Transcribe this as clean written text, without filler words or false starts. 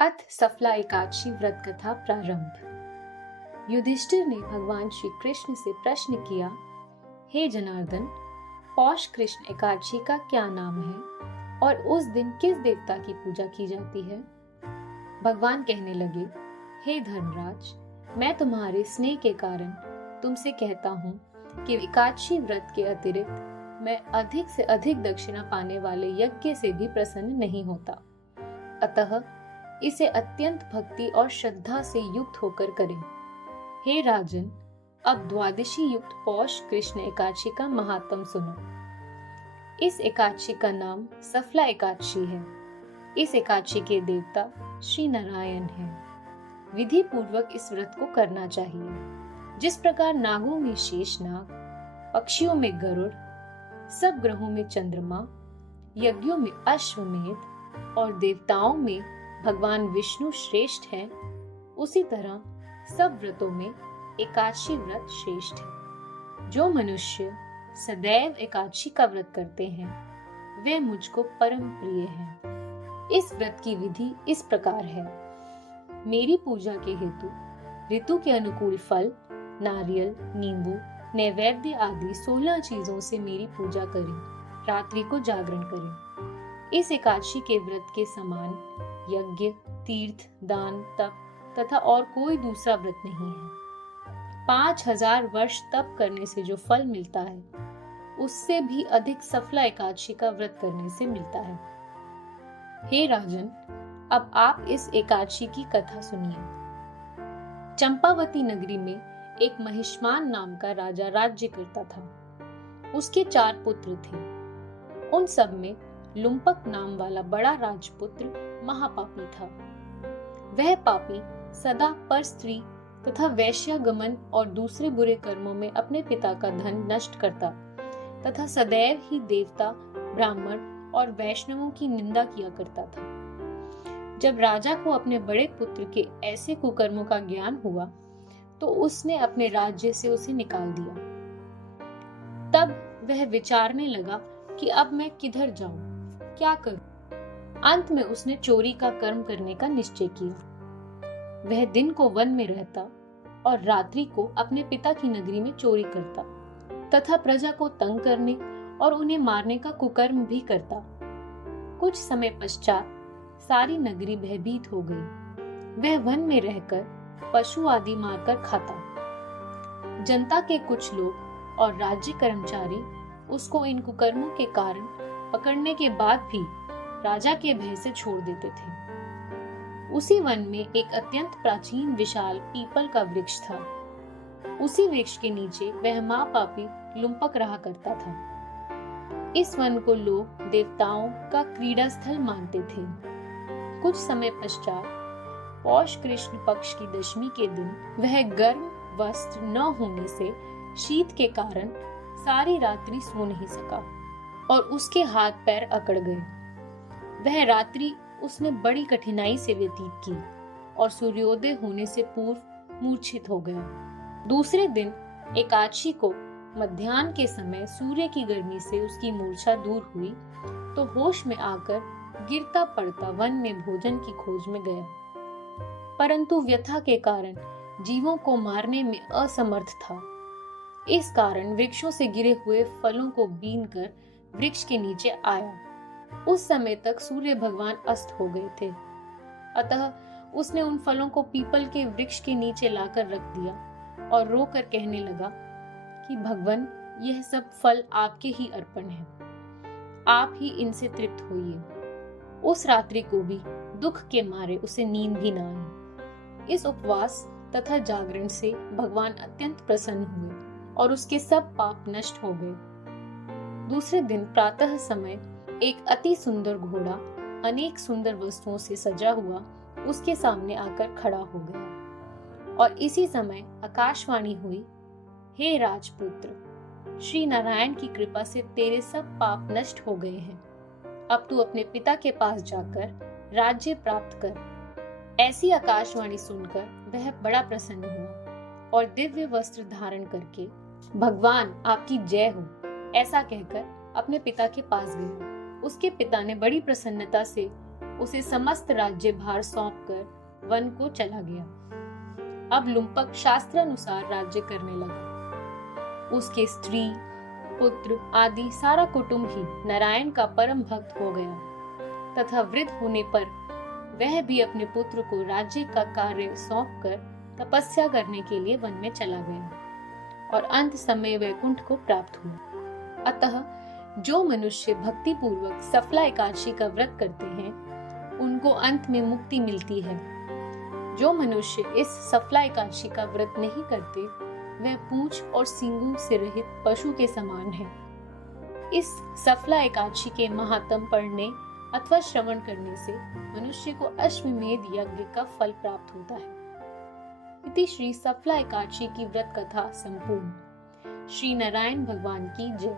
अथ सफला एकादशी व्रत कथा प्रारंभ। युधिष्ठिर ने भगवान श्री कृष्ण से प्रश्न किया, हे जनार्दन, पौष कृष्ण एकादशी का क्या नाम है और उस दिन किस देवता की पूजा की जाती है? भगवान कहने लगे, हे धर्मराज, मैं तुम्हारे स्नेह के कारण तुमसे कहता हूँ कि एकादशी व्रत के अतिरिक्त मैं अधिक से अधिक दक्षिणा पाने वाले यज्ञ से भी प्रसन्न नहीं होता। अतः इसे अत्यंत भक्ति और श्रद्धा से युक्त होकर करें। हे राजन, अब द्वादशी युक्त पौष कृष्ण एकादशी का महात्म सुनो। इस एकादशी का नाम सफला एकादशी है। इस एकादशी के देवता श्री नारायण हैं। विधि पूर्वक इस व्रत को करना चाहिए। जिस प्रकार नागों में शेषनाग, पक्षियों में गरुड़, सब ग्रहों में चंद्रमा, यज्ञों में अश्वमेध और देवताओं में भगवान विष्णु श्रेष्ठ है, उसी तरह सब व्रतों में एकादशी व्रत श्रेष्ठ है। जो मनुष्य सदैव एकादशी का व्रत करते हैं वे मुझको परम प्रिय हैं। इस व्रत की विधि इस प्रकार है। मेरी पूजा के हेतु ऋतु के अनुकूल फल, नारियल, नींबू, नैवेद्य आदि 16 चीजों से मेरी पूजा करें। रात्रि को जागरण करें। इस एकादशी के व्रत के समान यज्ञ, तीर्थ, दान, तप तथा और कोई दूसरा व्रत नहीं है। 5000 वर्ष तप करने से जो फल मिलता है उससे भी अधिक सफला एकादशी का व्रत करने से मिलता है। हे राजन, अब आप इस एकादशी की कथा सुनिए। चंपावती नगरी में एक महिष्मान नाम का राजा राज्य करता था। उसके 4 पुत्र थे। उन सब में लुम्पक नाम वाला बड़ा राजपुत्र महापापी था। वह पापी सदा पर स्त्री तथा वैश्यागमन और दूसरे बुरे कर्मों में अपने पिता का धन नष्ट करता तथा सदैव ही देवता, ब्राह्मण और वैष्णवों की निंदा किया करता था। जब राजा को अपने बड़े पुत्र के ऐसे कुकर्मों का ज्ञान हुआ तो उसने अपने राज्य से उसे निकाल दिया। तब वह विचारने लगा कि अब मैं किधर जाऊं, क्या करूं? अंत में उसने चोरी का कर्म करने का निश्चय किया। वह दिन को वन में रहता और रात्रि को अपने पिता की नगरी में चोरी करता तथा प्रजा को तंग करने और उन्हें मारने का कुकर्म भी करता। कुछ समय पश्चात सारी नगरी भयभीत हो गई। वह वन में रहकर पशु आदि मारकर खाता। जनता के कुछ लोग और राज्य कर्मचारी उसको इन कुकर्मों के कारण पकड़ने के बाद भी राजा के भय से छोड़ देते थे। उसी वन में एक अत्यंत प्राचीन विशाल पीपल का वृक्ष था। उसी वृक्ष के नीचे वह महापापी लुम्पक रहा करता था। इस वन को लोग देवताओं का क्रीड़ा स्थल मानते थे। कुछ समय पश्चात पौष कृष्ण पक्ष की दशमी के दिन वह गर्म वस्त्र न होने से शीत के कारण सारी रात्रि सो नहीं सका और उसके हाथ पैर अकड़ गए। वह रात्रि उसने बड़ी कठिनाई से व्यतीत की और सूर्योदय होने से पूर्व मूर्छित हो गया। दूसरे दिन एकादशी को मध्याह्न के समय सूर्य की गर्मी से उसकी मूर्छा दूर हुई तो होश में आकर गिरता पड़ता वन में भोजन की खोज में गया, परंतु व्यथा के कारण जीवों को मारने में असमर्थ था। इस कारण वृक्षों से गिरे हुए फलों को बीनकर वृक्ष के नीचे आया। उस समय तक सूर्य भगवान अस्त हो गए थे। अतः उसने उन फलों को पीपल के वृक्ष के नीचे लाकर रख दिया और रोकर कहने लगा कि भगवान, यह सब फल आपके ही अर्पण हैं। आप ही इनसे तृप्त होइए। उस रात्रि को भी दुख के मारे उसे नींद भी न आई। इस उपवास तथा जागरण से भगवान अत्यंत प्रसन्न हुए और उसके सब पाप नष्ट हो गए। दूसरे दिन प्रातः समय एक अति सुंदर घोड़ा अनेक सुंदर वस्तुओं से सजा हुआ उसके सामने आकर खड़ा हो गया और इसी समय आकाशवाणी हुई, हे राजपुत्र, श्री नारायण की कृपा से तेरे सब पाप नष्ट हो गए हैं। अब तू अपने पिता के पास जाकर राज्य प्राप्त कर। ऐसी आकाशवाणी सुनकर वह बड़ा प्रसन्न हुआ और दिव्य वस्त्र धारण करके भगवान आपकी जय हो ऐसा कहकर अपने पिता के पास गया। उसके पिता ने बड़ी प्रसन्नता से उसे समस्त राज्य भार सौंपकर वन को चला गया। अब लुम्पक शास्त्रानुसार राज्य करने लगा। उसके स्त्री, पुत्र आदि सारा कुटुंब ही नारायण का परम भक्त हो गया तथा वृद्ध होने पर वह भी अपने पुत्र को राज्य का कार्य सौंपकर तपस्या करने के लिए वन में चला गया और अंत समय वैकुंठ को प्राप्त हुआ। अतः जो मनुष्य भक्ति पूर्वक सफला एकादशी का व्रत करते हैं उनको अंत में मुक्ति मिलती है। जो मनुष्य इस सफला एकादशी का व्रत नहीं करते वह पूंछ और सींगों से रहित पशु के समान है। इस सफला एकादशी के महात्म पढ़ने अथवा श्रवण करने से मनुष्य को अश्वमेध यज्ञ का फल प्राप्त होता है। इति श्री सफला एकादशी की व्रत कथा संपूर्ण। श्री नारायण भगवान की जय।